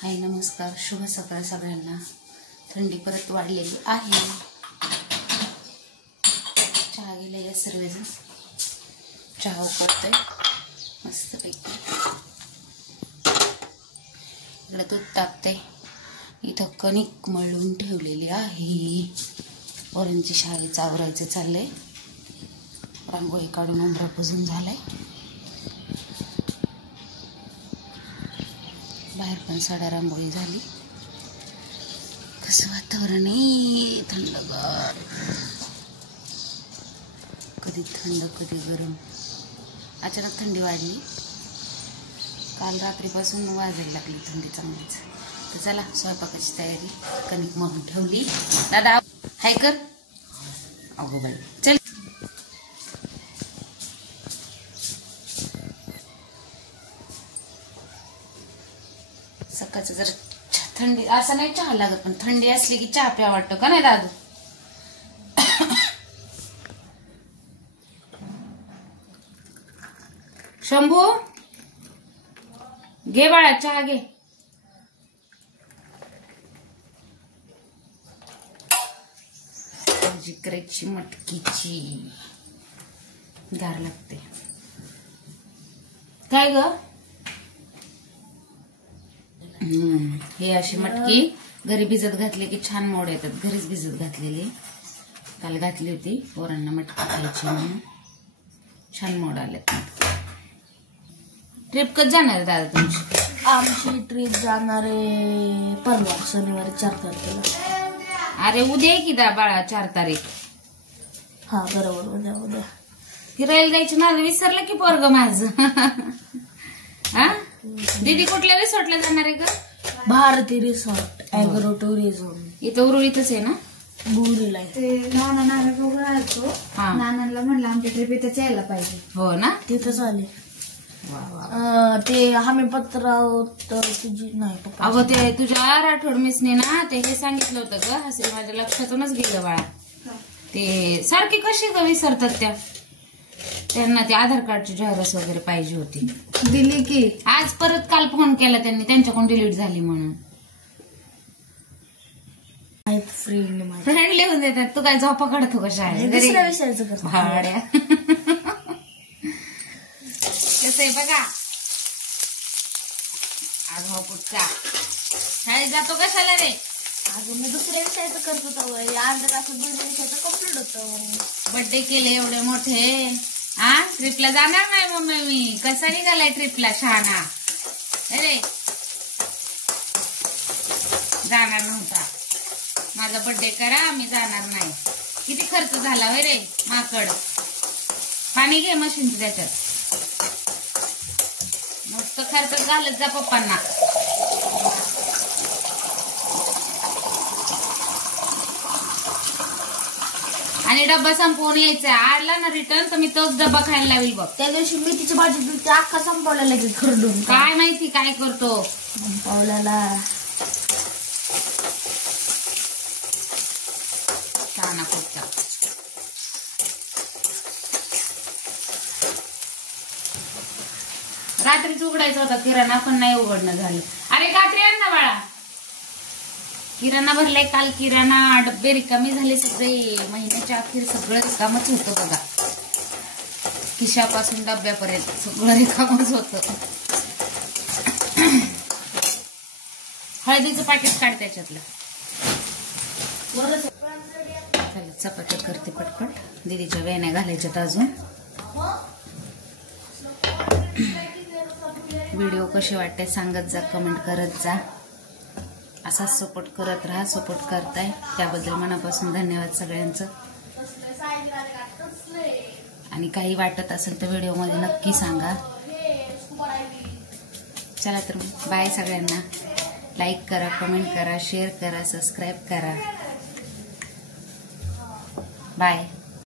हाय नमस्कार, शुभ सकाळ सगळ्यांना। थंडी परत वाढलेली आहे। चहा गेला या सर्वजण, चहा उकळतोय मस्त पैकी। इकडे दूध टाकते, इथं कणिक मळून ठेवलेली आहे। पोरांची शाळेचं आवरायचं चाललंय। रांगोळी काढून उंबरा पुजून झालाय। बाहेर पण साडा रांगोळी झाली। कसं वातावरण आहे, थंडगार, कधी थंड कधी गरम। अचानक थंडी वाढली, काल रात्रीपासून वाजायला लागली थंडी चांगलीच। तर चला स्वयंपाकाची तयारी, कणिक मळून ठेवली। दादा हाय कर, अगो बाई चल। सकाळचं जर थंडी असं नाही चहा लागत, पण थंडी असली की चहा प्या वाटतं का नाही दादू? शंभू घे बाळा चहा घे। भाजी करायची मटकीची, गार लागते काय ग? हे अशी मटकी घरी भिजत घातली की छान मोड येतात। घरीच भिजत घातलेली, काल घातली होती पोरांना मटकी खायची म्हणून, छान मोड आले। ट्रिप कधी जाणार आहे दादा तुमची? आमची ट्रिप जाणार आहे परवा शनिवारी 4 तारखेला। अरे उद्या आहे की दा बाळा 4 तारीख। हा बरोबर, उद्या फिरायला जायची माझं विसरलं की पोरग माझं। हा दीदी कुठल्या रिसॉर्टला जाणार आहे का? भारती रिसॉर्ट ॲग्रो टुरिझम, इथं उरुळीतच आहे ना? बुरीला ते नाना राहतो, नानांना म्हणलं आमच्या ट्रिप इथंच यायला पाहिजे। हो ना, तिथंच आले। ते हमी पत्र तर तुझी नाही पप्पा। अगं ते तुझ्या राठोड मिसने ना ते हे सांगितलं होतं ग, हसे माझ्या लक्षातूनच गेलं बाळा। ते सारखी कशी ग विसरतात त्या, त्यांना ते आधार कार्डची झेरॉक्स वगैरे पाहिजे होती, दिली की आज परत काल फोन केला त्यांनी, त्यांच्याकडून डिलीट झाली म्हणून। फ्रेंड लिहून देतात, तू काय झोपा काढतो का शाळेत? दुसऱ्या विषयाचं करतो भाड्या कसं आहे बघा, आगाऊ पुटका। शाळेत जातो कशाला रे? अजून मी दुसऱ्या विषयाचं करत होतो, अर्ध्या तासात दुसऱ्या विषयाचं कम्प्लीट होतं। बर्थडे केले एवढे मोठे, हा ट्रिपला जाणार नाही मम्मी मी? कसा निघालाय ट्रिपला शहाणा? अरे जाणार नव्हता, माझा बर्थडे करा मी जाणार नाही। किती खर्च झाला वय रे माकड? पाणी घे मशीनचं त्याच्यात, मस्त खर्च घालत जा पप्पांना। आणि डब्बा संपवून यायचा, आडला ना रिटर्न तर मी तोच डब्बा खायला लावेल बघ। त्या दिवशी मेथीची भाजी दिली, ते अख्खा संपवला लगेच खरडून। काय माहिती काय करतो संपवल्याला शहाणा पुढचा। रात्रीच उघडायचा होता किराणा, पण नाही उघडणं झालं। अरे कात्री आण ना बाळा, किराणा भरलाय काल, किराणा डब्बे रिकामी झाले सगळे। महिन्याच्या अखेर सगळं रिकामच होतं बघा, खिशापासून डब्यापर्यंत सगळं रिकामच होतं। हळदीचं पाकिट काढ त्याच्यातलं। चला चपात्या करते पटपट, दीदीच्या वेण्या घालायच्यात अजून। व्हिडिओ कसे वाटते सांगत जा, कमेंट करत जा। असाच सपोर्ट करत राहा, सपोर्ट करताय त्याबद्दल मनापासून धन्यवाद सगळ्यांचं। आणि काही वाटत असेल तर व्हिडिओमध्ये नक्की सांगा। चला तर बाय सगळ्यांना, लाईक करा, कमेंट करा, शेअर करा, सबस्क्राईब करा। बाय।